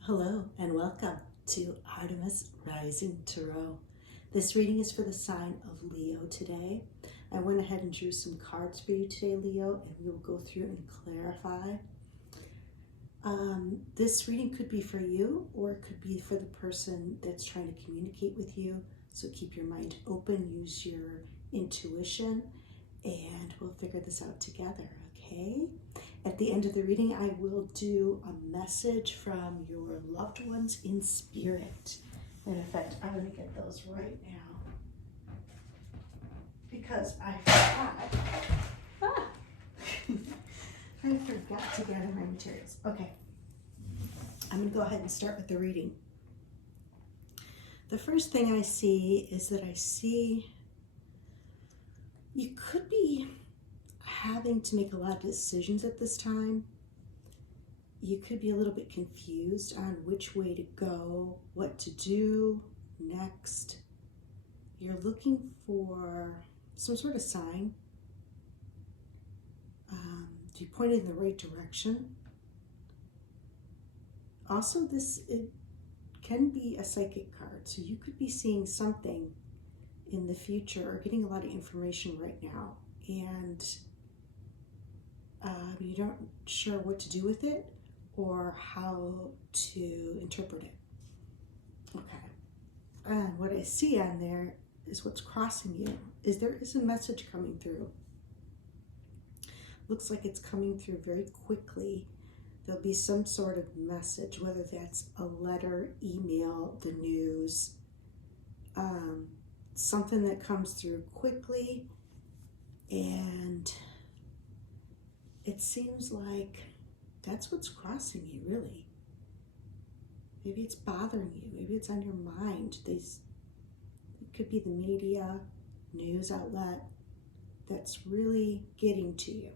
Hello and welcome to Artemis Rising Tarot. This reading is for the sign of Leo today. I went ahead and drew some cards for you today, Leo, and we will go through and clarify. This reading could be for you, or it could be for the person that's trying to communicate with you. So keep your mind open, use your intuition, and we'll figure this out together, okay? At the end of the reading, I will do a message from your loved ones in spirit. And in fact, I'm going to get those right now because I forgot. I forgot to gather my materials. Okay, I'm going to go ahead and start with the reading. The first thing I see is that I see you could be having to make a lot of decisions at this time. You could be a little bit confused on which way to go, what to do next. You're looking for some sort of sign to be pointed in the right direction. Also, it can be a psychic card, so you could be seeing something in the future or getting a lot of information right now, and you don't sure what to do with it or how to interpret it. Okay, and what I see on there is what's crossing you is there is a message coming through. Looks like it's coming through very quickly. There'll be some sort of message, whether that's a letter, email, the news, something that comes through quickly, and it seems like that's what's crossing you, really. Maybe it's bothering you. Maybe it's on your mind. It could be the media, news outlet that's really getting to you.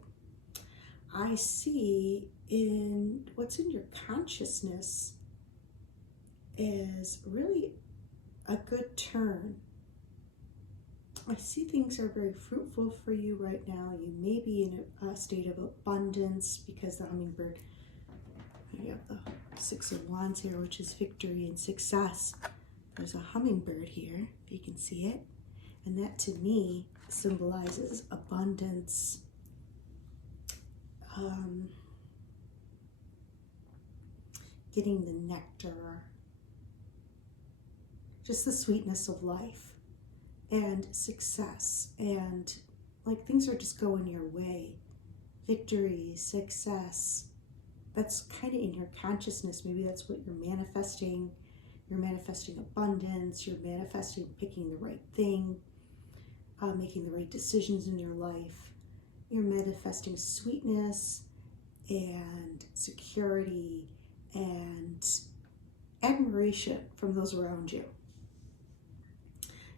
I see in what's in your consciousness is really a good turn. I see things are very fruitful for you right now. You may be in a state of abundance because the hummingbird, you have the Six of Wands here, which is victory and success. There's a hummingbird here, if you can see it. And that to me symbolizes abundance, getting the nectar, just the sweetness of life and success, and like things are just going your way. Victory, success, that's kind of in your consciousness. Maybe that's what you're manifesting. You're manifesting abundance, you're manifesting picking the right thing, making the right decisions in your life. You're manifesting sweetness and security and admiration from those around you.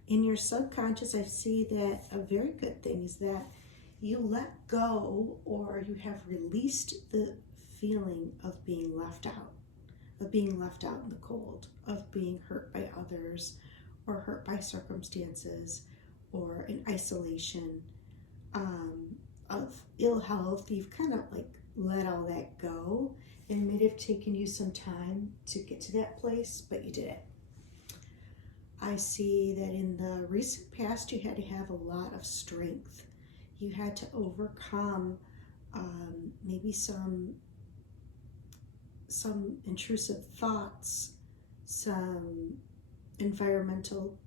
In your subconscious, I see that a very good thing is that you let go, or you have released the feeling of being left out, in the cold, of being hurt by others, or hurt by circumstances, or in isolation, of ill health. You've kind of like let all that go. It may have taken you some time to get to that place, but you did it. I see that in the recent past, you had to have a lot of strength. You had to overcome maybe some intrusive thoughts, some environmental,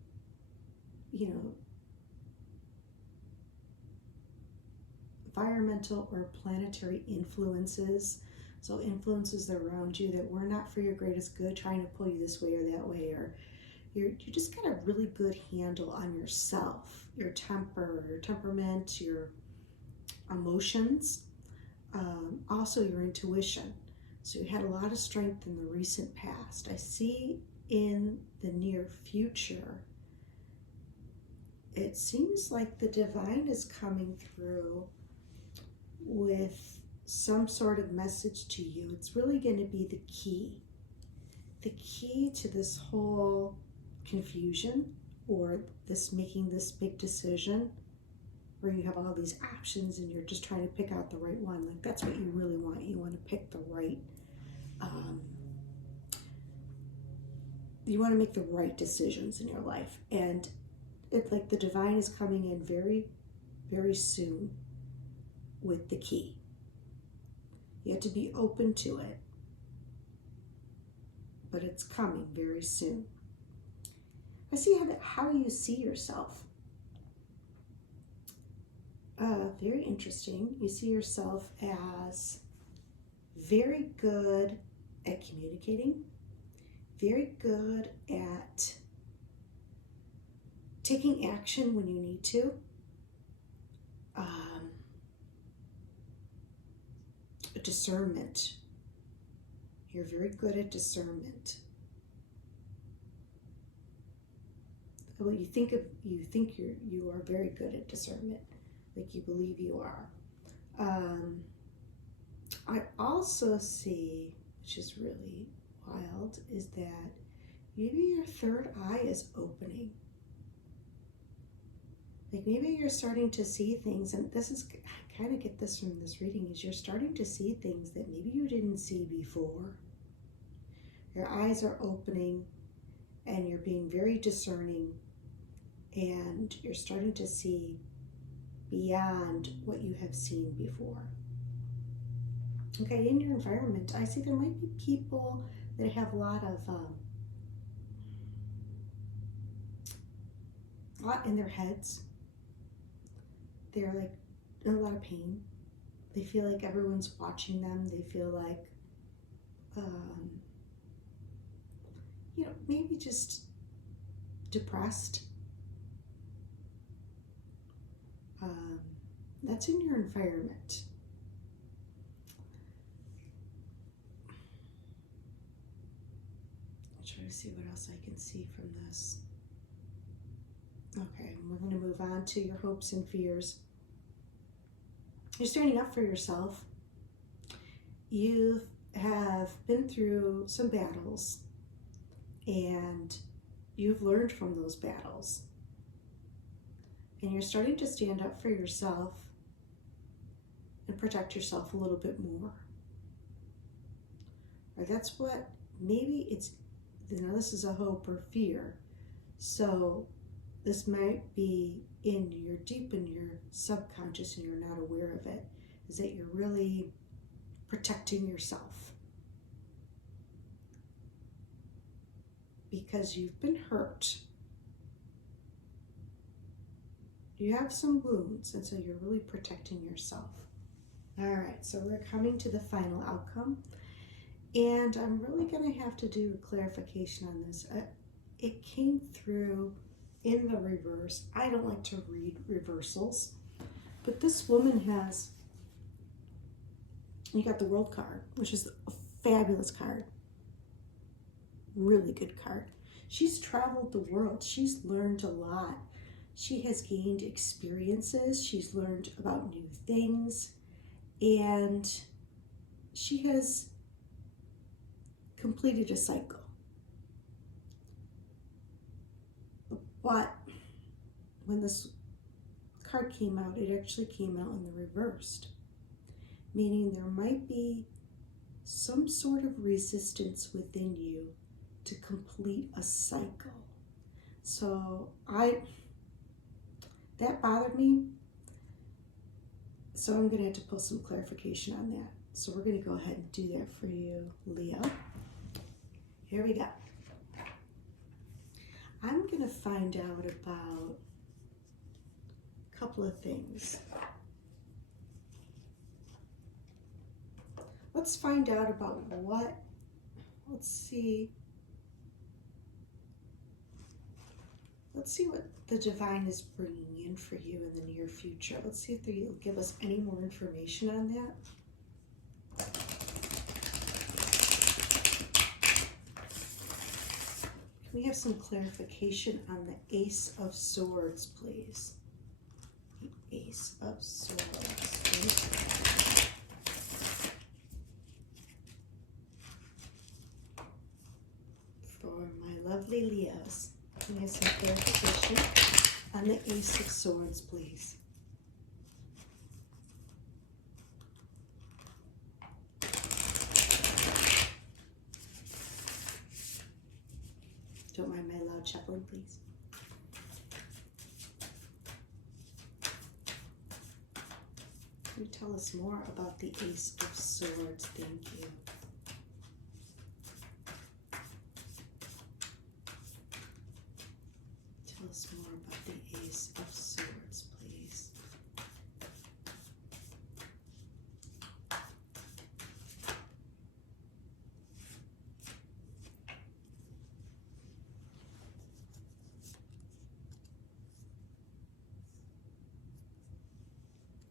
environmental or planetary influences. So influences around you that were not for your greatest good, trying to pull you this way or that way, or you just got a really good handle on yourself, your temper, your temperament, your emotions, also your intuition. So you had a lot of strength in the recent past. I see in the near future, it seems like the divine is coming through with some sort of message to you. It's really going to be the key to this whole confusion or this making this big decision where you have all these options and you're just trying to pick out the right one. Like that's what you really want. You want to pick the right, you want to make the right decisions in your life. And it's like the divine is coming in very, very soon with the key. You have to be open to it, but it's coming very soon. I see how you see yourself. Very interesting. You see yourself as very good at communicating, very good at taking action when you need to. Discernment. You're very good at discernment. Well, you think you are very good at discernment, like you believe you are. I also see, which is really wild, is that maybe your third eye is opening. Like maybe you're starting to see things, and this is, I kind of get this from this reading, is you're starting to see things that maybe you didn't see before. Your eyes are opening and you're being very discerning, and you're starting to see beyond what you have seen before. Okay, in your environment, I see there might be people that have a lot in their heads. They're like in a lot of pain. They feel like everyone's watching them. They feel like, maybe just depressed. That's in your environment. I'll try to see what else I can see from this. Okay, we're going to move on to your hopes and fears. You're standing up for yourself. You have been through some battles, and you've learned from those battles. And you're starting to stand up for yourself and protect yourself a little bit more. Or that's what, maybe it's, this is a hope or fear. So this might be deep in your subconscious and you're not aware of it, is that you're really protecting yourself. Because you've been hurt. You have some wounds, and so you're really protecting yourself. All right, so we're coming to the final outcome. And I'm really going to have to do a clarification on this. It came through in the reverse. I don't like to read reversals, but this woman has, you got the World card, which is a fabulous card. Really good card. She's traveled the world. She's learned a lot. She has gained experiences. She's learned about new things. And she has completed a cycle. But when this card came out, it actually came out in the reversed, meaning there might be some sort of resistance within you to complete a cycle. So that bothered me. So I'm going to have to pull some clarification on that. So we're going to go ahead and do that for you, Leo. Here we go. I'm going to find out about a couple of things. Let's find out about let's see what the divine is bringing in for you in the near future. Let's see if they'll give us any more information on that. Can we have some clarification on the Ace of Swords, please? The Ace of Swords. For my lovely Leos. Can I have some clarification on the Ace of Swords, please? Don't mind my loud shuffling, please. Can you tell us more about the Ace of Swords? Thank you. Tell us more about the Ace of Swords, please.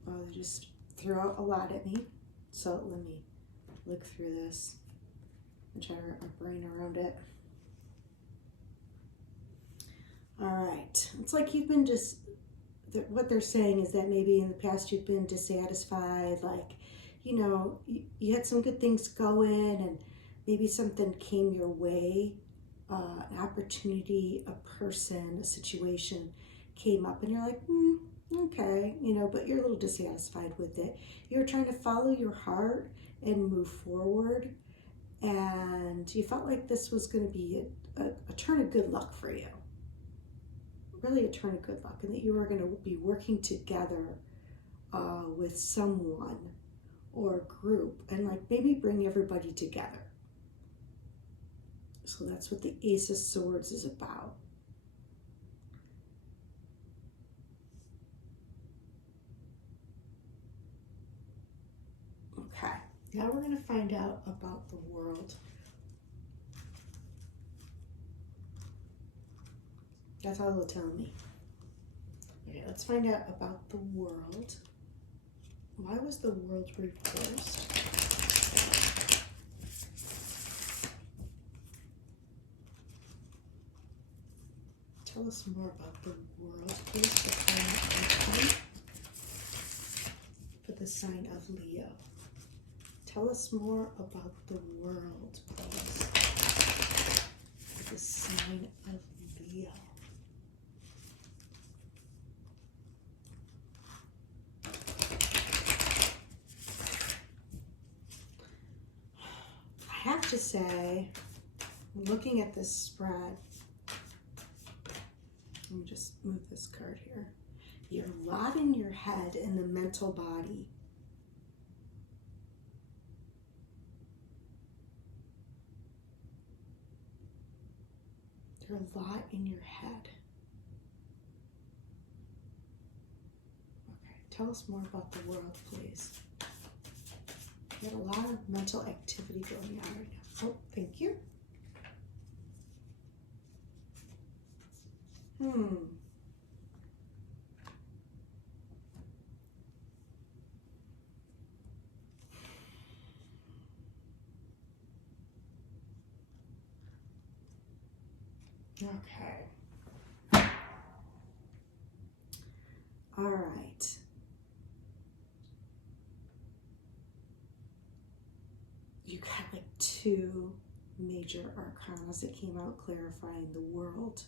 Oh, they just threw out a lot at me. So let me look through this and try to wrap my brain around it. All right. It's like you've been just, what they're saying is that maybe in the past you've been dissatisfied, like, you know, you had some good things going and maybe something came your way, an opportunity, a person, a situation came up and you're like, okay, you know, but you're a little dissatisfied with it. You're trying to follow your heart and move forward, and you felt like this was going to be a turn of good luck for you. Really a turn of good luck, and that you were going to be working together with someone or a group and like maybe bring everybody together. So that's what the Ace of Swords is about. Okay, now we're going to find out about the world. That's all it'll tell me. Okay, let's find out about the world. Why was the world reversed? Tell us more about the world, please. For the sign of Leo. Tell us more about the world, please. For the sign of Leo. I have to say, looking at this spread, let me just move this card here. You're a lot in your head and the mental body. There's a lot in your head. Okay, tell us more about the world, please. You have a lot of mental activity going on right now. Oh, thank you. Okay. All right. You got like two major arcanas that came out clarifying the world.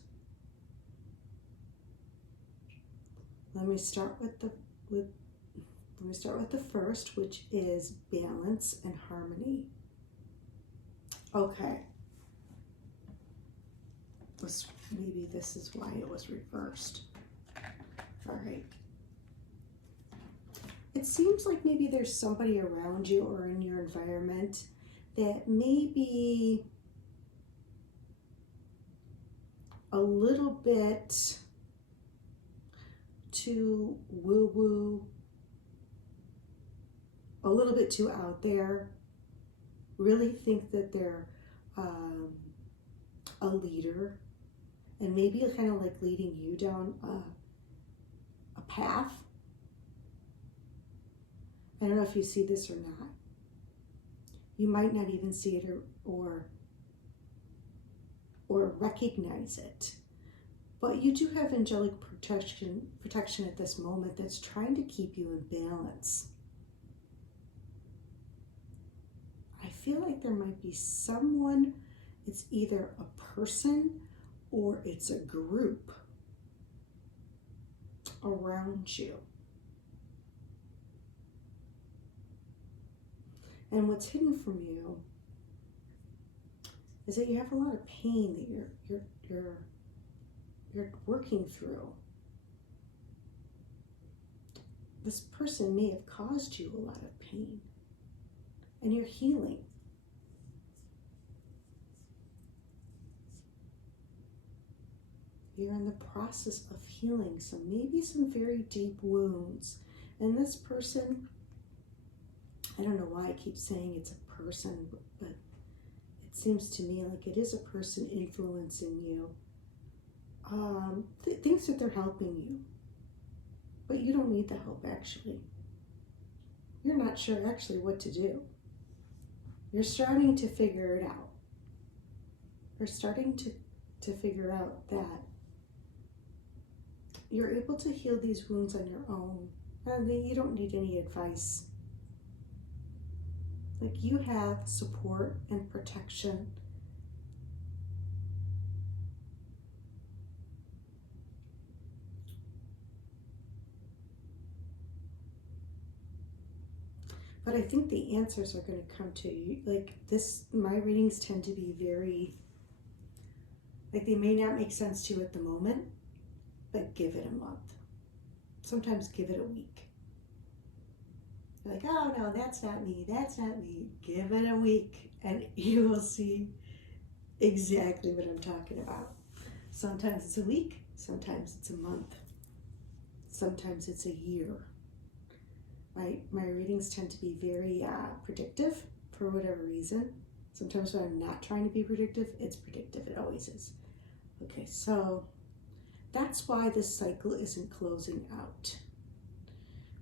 Let me start with the first, which is balance and harmony. Okay. Maybe this is why it was reversed. All right. It seems like maybe there's somebody around you or in your environment that may be a little bit too woo-woo, a little bit too out there, really think that they're a leader, and maybe kind of like leading you down a path. I don't know if you see this or not. You might not even see it or recognize it. But you do have angelic protection at this moment that's trying to keep you in balance. I feel like there might be someone, it's either a person or it's a group around you. And what's hidden from you is that you have a lot of pain that you're working through. This person may have caused you a lot of pain, and you're healing. You're in the process of healing maybe some very deep wounds. And this person, I don't know why I keep saying it's a person, but it seems to me like it is a person influencing you. Thinks that they're helping you, but you don't need the help actually. You're not sure actually what to do. You're starting to figure it out. You're starting to figure out that you're able to heal these wounds on your own. And you don't need any advice. Like, you have support and protection. But I think the answers are going to come to you. Like this, my readings tend to be very, like, they may not make sense to you at the moment, but give it a month. Sometimes give it a week. You're like, oh no, that's not me, that's not me. Give it a week and you will see exactly what I'm talking about. Sometimes it's a week, sometimes it's a month, sometimes it's a year. My readings tend to be very predictive for whatever reason. Sometimes when I'm not trying to be predictive, it's predictive. It always is. Okay, so that's why this cycle isn't closing out.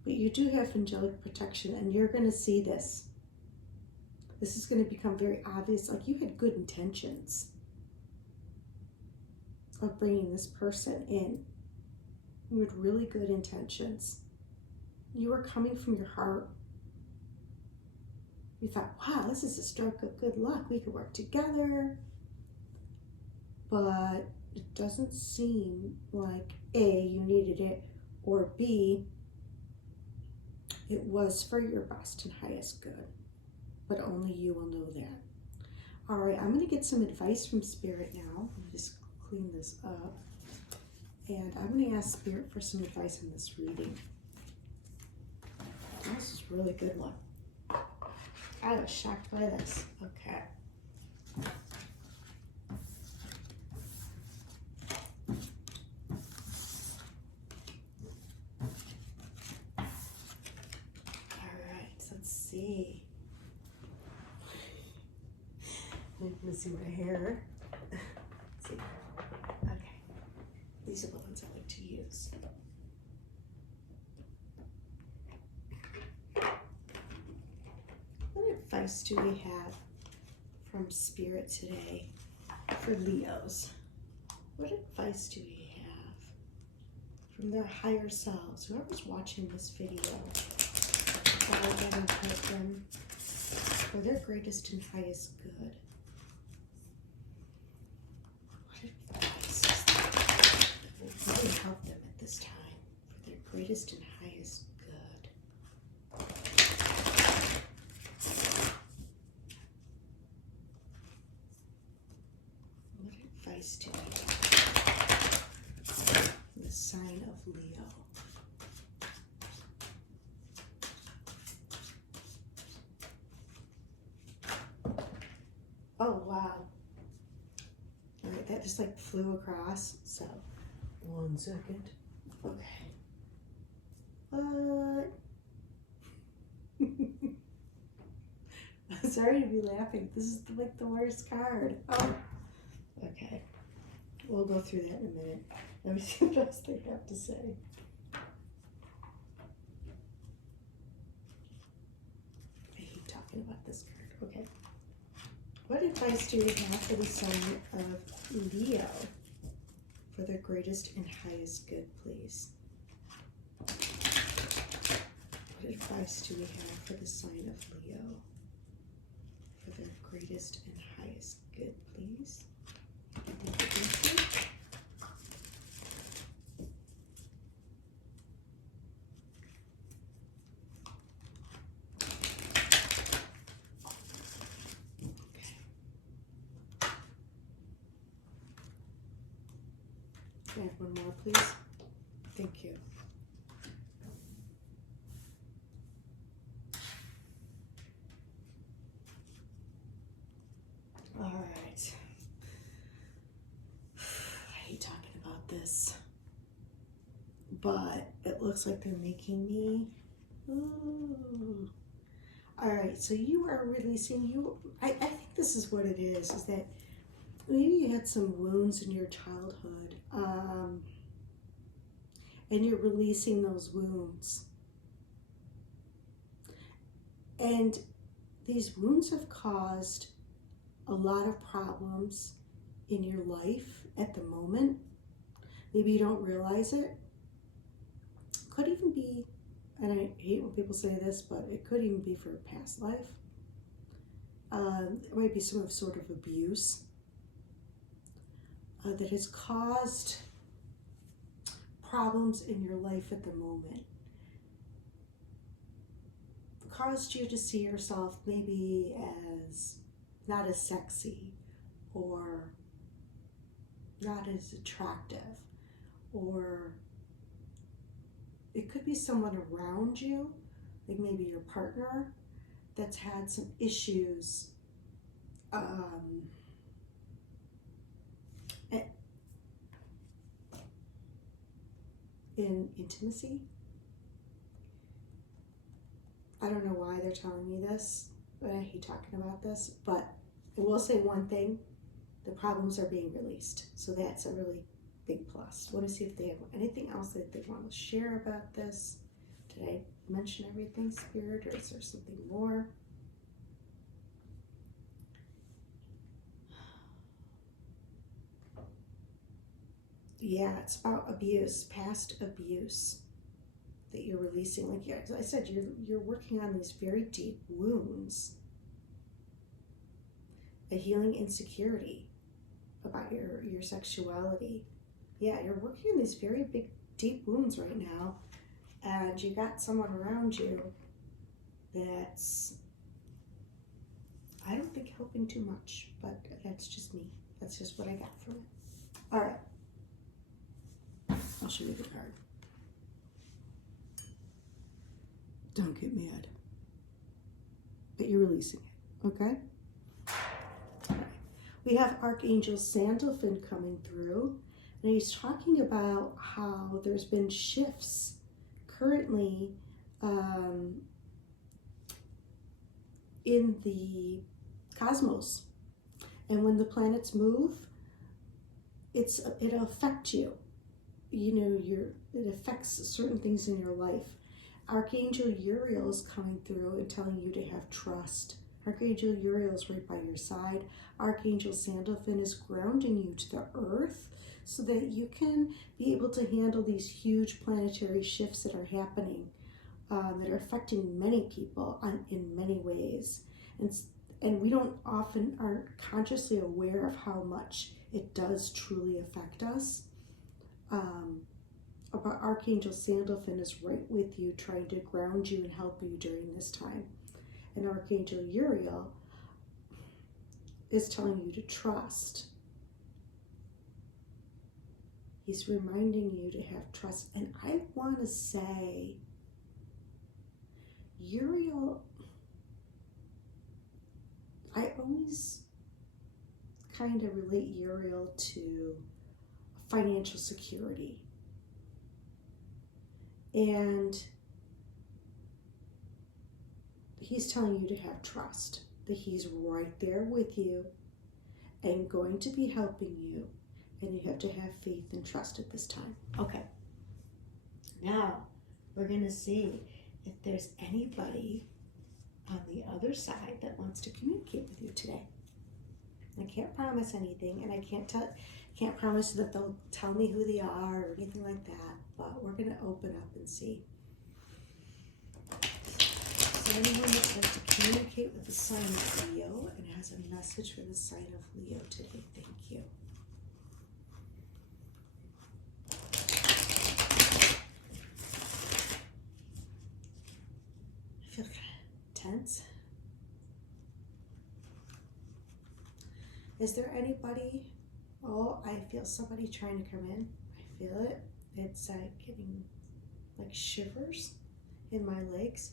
But you do have angelic protection, and you're going to see this. This is going to become very obvious. Like, you had good intentions of bringing this person in. You had really good intentions. You were coming from your heart. You thought, wow, this is a stroke of good luck. We could work together. But it doesn't seem like A, you needed it, or B, it was for your best and highest good. But only you will know that. All right, I'm going to get some advice from Spirit now. Let me just clean this up. And I'm going to ask Spirit for some advice on this reading. This is a really good one. I was shocked by this. Okay. Let's see. I'm gonna see my hair. Let's see. Okay. These are the ones I like to use. What advice do we have from Spirit today for Leos? What advice do we have from their higher selves? Whoever's watching this video, guide them and help them for their greatest and highest good. What advice is that will really help them at this time for their greatest and highest good? What advice do we have from the sign of Leo? Oh, wow. All right, that just like flew across. So, 1 second. Okay. What? I'm sorry to be laughing. This is like the worst card. Oh. Okay. We'll go through that in a minute. Let me see what else they have to say. I hate talking about this card. Okay. What advice do you have for the sign of Leo for their greatest and highest good, please? What advice do we have for the sign of Leo for their greatest and highest good, please? Thank you. add one more, please? Thank you. All right. I hate talking about this, but it looks like they're making me. Ooh. All right, so you are releasing I think this is what it is that maybe you had some wounds in your childhood, and you're releasing those wounds. And these wounds have caused a lot of problems in your life at the moment. Maybe you don't realize it. Could even be, and I hate when people say this, but it could even be for a past life. It might be some sort of abuse that has caused problems in your life at the moment. Caused you to see yourself maybe as not as sexy, or not as attractive, or it could be someone around you, like maybe your partner, that's had some issues in intimacy. I don't know why they're telling me this, but I hate talking about this. But I will say one thing: the problems are being released. So that's a really big plus. I want to see if they have anything else that they want to share about this. Did I mention everything, Spirit, or is there something more? Yeah, it's about abuse, past abuse that you're releasing. Like I said, you're working on these very deep wounds, a healing insecurity about your sexuality. Yeah, you're working on these very big, deep wounds right now, and you got someone around you that's, I don't think, helping too much, but that's just me. That's just what I got from it. All right. I'll show you the card. Don't get mad. But you're releasing it, okay? All right. We have Archangel Sandalphon coming through, and he's talking about how there's been shifts currently in the cosmos. And when the planets move, it'll affect you. You know, it affects certain things in your life. Archangel Uriel is coming through and telling you to have trust. Archangel Uriel is right by your side. Archangel Sandalphon is grounding you to the earth so that you can be able to handle these huge planetary shifts that are happening, that are affecting many people in many ways. And we aren't consciously aware of how much it does truly affect us. But Archangel Sandalphon is right with you, trying to ground you and help you during this time. And Archangel Uriel is telling you to trust. He's reminding you to have trust. And I want to say, Uriel, I always kind of relate Uriel to financial security. And he's telling you to have trust, that he's right there with you and going to be helping you, and you have to have faith and trust at this time. Okay, now we're going to see if there's anybody on the other side that wants to communicate with you today. I can't promise anything, and I can't promise that they'll tell me who they are or anything like that, but we're going to open up and see. Is there anyone that wants to communicate with the sign of Leo and has a message for the sign of Leo today? Thank you. I feel kind of tense. Is there anybody? Oh, I feel somebody trying to come in. I feel it. It's getting like shivers in my legs.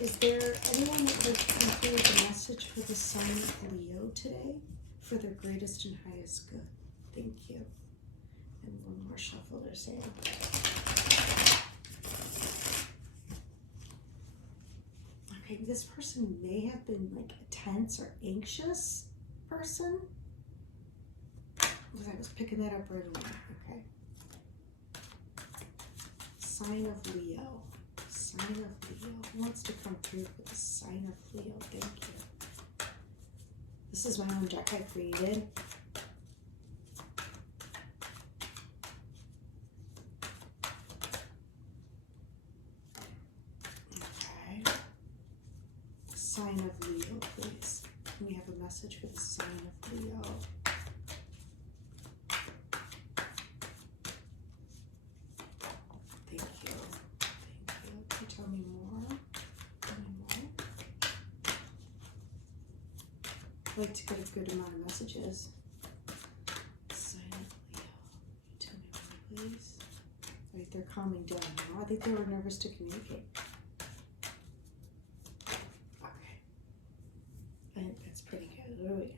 Is there anyone that would come through with a message for the sign of Leo today for their greatest and highest good? Thank you. And one more shuffle they're saying. Okay, this person may have been like a tense or anxious person. I was picking that up right away. Okay. Sign of Leo. Sign of Leo. Who wants to come through for the sign of Leo? Thank you. This is my own deck I created. Okay. Sign of Leo, please. Can we have a message for the sign of Leo? Tell me more. I'd like to get a good amount of messages. Sign of Leo. Tell me more, please. Right, they're calming down now. I think they were nervous to communicate. Okay. I think that's pretty good. What do we got?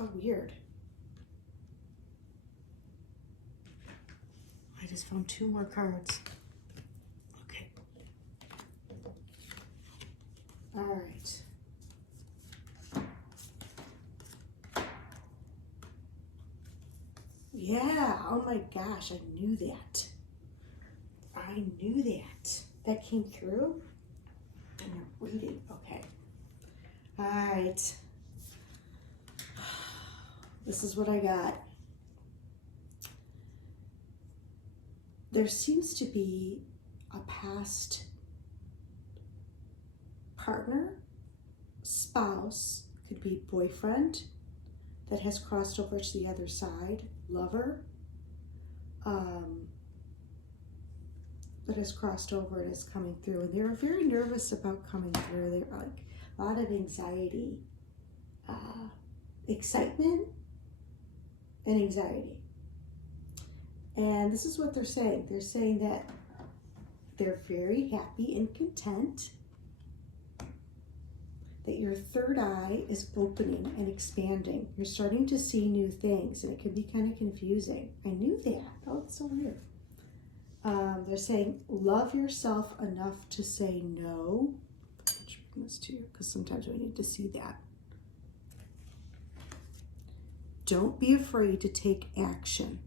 Oh, weird. I just found 2 more cards. Okay. All right. Yeah. Oh my gosh. I knew that. I knew that. That came through in your reading. Okay. All right. This is what I got. There seems to be a past partner, spouse, could be boyfriend that has crossed over to the other side, lover, that has crossed over and is coming through. And they're very nervous about coming through. They're like a lot of anxiety, excitement, and anxiety. And this is what they're saying. They're saying that they're very happy and content, that your third eye is opening and expanding. You're starting to see new things, and it can be kind of confusing. I knew that. Oh, it's so weird. They're saying, love yourself enough to say no. Let's bring this to you, because sometimes we need to see that. Don't be afraid to take action.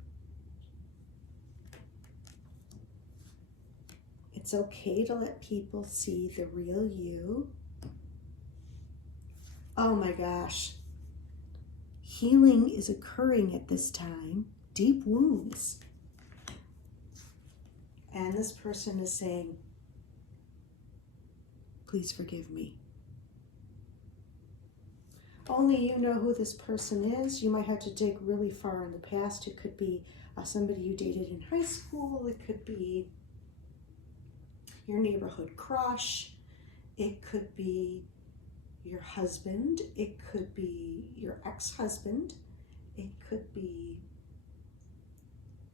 It's okay to let people see the real you. Oh my gosh. Healing is occurring at this time. Deep wounds. And this person is saying, please forgive me. Only you know who this person is. You might have to dig really far in the past. It could be somebody you dated in high school. It could be your neighborhood crush. It could be your husband. It could be your ex-husband. It could be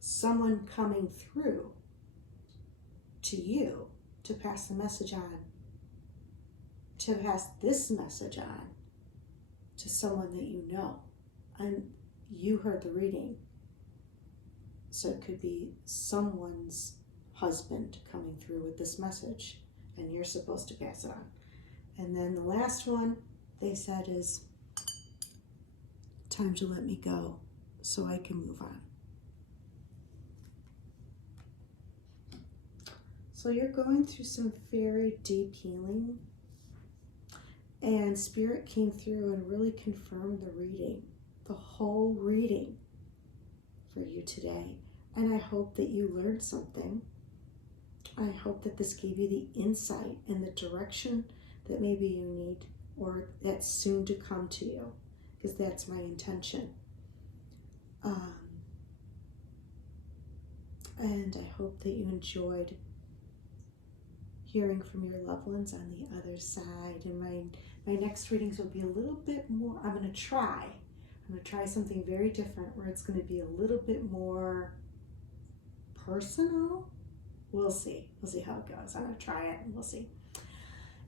someone coming through to you to pass the message on, to pass this message on to someone that you know. And you heard the reading. So it could be someone's husband coming through with this message, and you're supposed to pass it on. And then the last one they said is, time to let me go so I can move on. So you're going through some very deep healing, and Spirit came through and really confirmed the reading, the whole reading for you today. And I hope that you learned something. I hope that this gave you the insight and the direction that maybe you need, or that's soon to come to you, because that's my intention. And I hope that you enjoyed hearing from your loved ones on the other side. And my next readings will be a little bit more, I'm going to try I'm going to try something very different where it's going to be a little bit more personal. We'll see. We'll see how it goes. I'm going to try it and we'll see.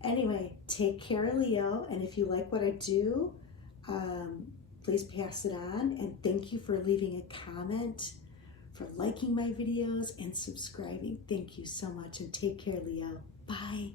Anyway, take care, Leo. And if you like what I do, please pass it on. And thank you for leaving a comment, for liking my videos and subscribing. Thank you so much. And take care, Leo. Bye.